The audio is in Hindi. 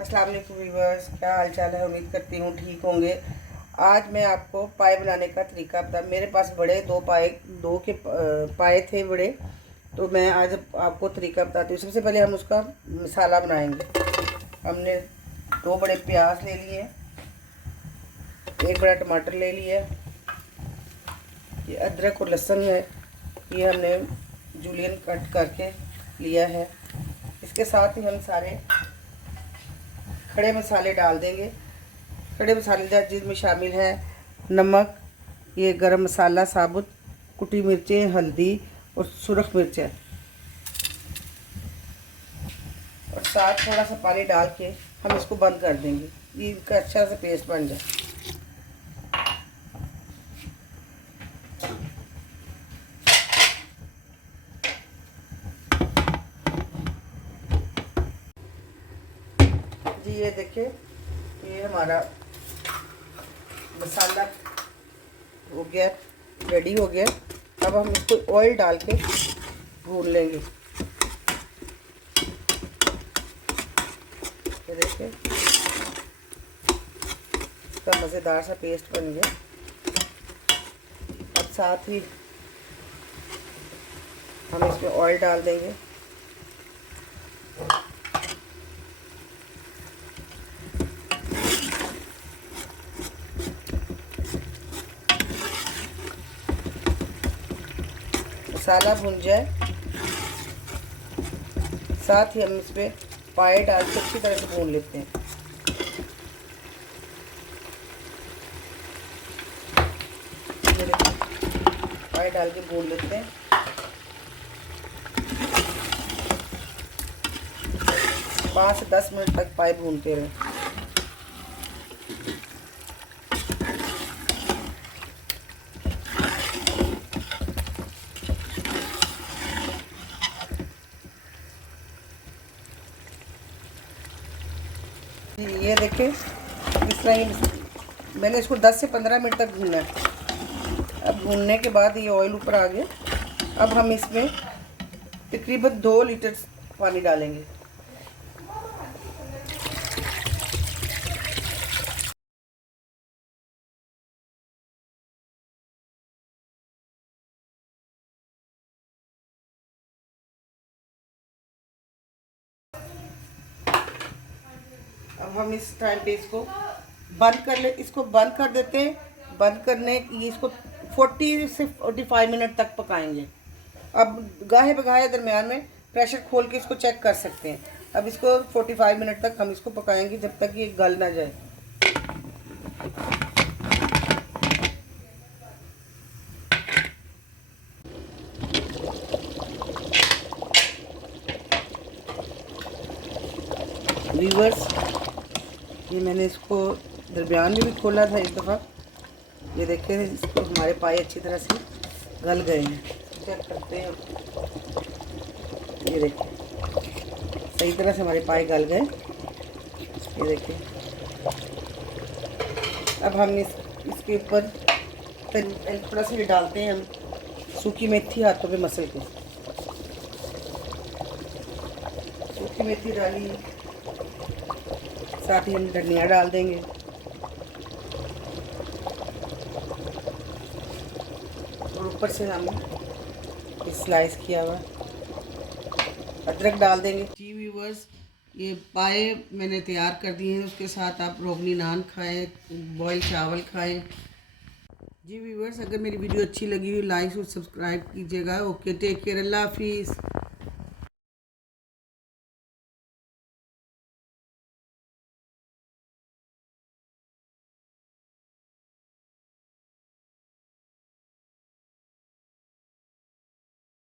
अस्सलाम वालेकुम व्यूअर्स, क्या हाल चाल है। उम्मीद करती हूँ ठीक होंगे। आज मैं आपको पाए बनाने का तरीका बता। मेरे पास बड़े दो के पाए थे बड़े, तो मैं आज आपको तरीका बताती हूँ। सबसे पहले हम उसका मसाला बनाएंगे। हमने 2 बड़े प्याज ले लिए, 1 बड़ा टमाटर ले लिया, ये अदरक और लहसुन है, ये हमने जूलियन कट करके लिया है। इसके साथ ही हम सारे खड़े मसाले डाल देंगे। खड़े मसाले जिसमें शामिल है नमक, ये गरम मसाला साबुत, कुटी मिर्चें, हल्दी और सुरख मिर्चें, और साथ थोड़ा सा पानी डाल के हम इसको बंद कर देंगे, ये इसका अच्छा सा पेस्ट बन जाए। जी ये देखिए, ये हमारा मसाला हो गया, रेडी हो गया। अब हम इसको ऑयल डाल के भून लेंगे। ये देखिए, इसका मज़ेदार सा पेस्ट बन गया। अब साथ ही हम इसमें ऑयल डाल देंगे। मसाला भुन जाए, साथ ही हम इसमें पाए डाल के अच्छी तरह से भून लेते हैं। पाए डाल के भून लेते हैं। 5 से 10 मिनट तक पाए भूनते रहे। ये देखें, इस तरह ही मैंने इसको 10 से 15 मिनट तक भूना है। अब भूनने के बाद ये ऑयल ऊपर आ गया। अब हम इसमें तकरीबन 2 लीटर पानी डालेंगे। अब हम इस टाइम पे इसको बंद कर ले, इसको बंद कर देते हैं। बंद करने ये इसको 40 से 45 मिनट तक पकाएंगे। अब गाहे बगाहे दरमियान में प्रेशर खोल के इसको चेक कर सकते हैं। अब इसको 45 मिनट तक हम इसको पकाएंगे, जब तक ये गल ना जाए। व्यूअर्स, ये मैंने इसको दरमियान में भी खोला था एक दफ़ा। ये देखिए, इसको हमारे पाए अच्छी तरह से गल गए हैं। चेक करते हैं। ये देखिए, सही तरह से हमारे पाए गल गए। ये देखिए, अब हम इसके ऊपर थोड़ा सा डालते हैं हम सूखी मेथी, हाथों पे मसल के सूखी मेथी डाली, साथ ही हम धनिया डाल देंगे, और ऊपर से हम स्लाइस किया हुआ अदरक डाल देंगे। जी व्यूअर्स, ये पाए मैंने तैयार कर दिए हैं। उसके साथ आप रोगनी नान खाएं, बॉयल चावल खाएं। जी व्यूअर्स, अगर मेरी वीडियो अच्छी लगी हुई लाइक और सब्सक्राइब कीजिएगा। ओके, टेक केयर, अल्लाह हाफिज़।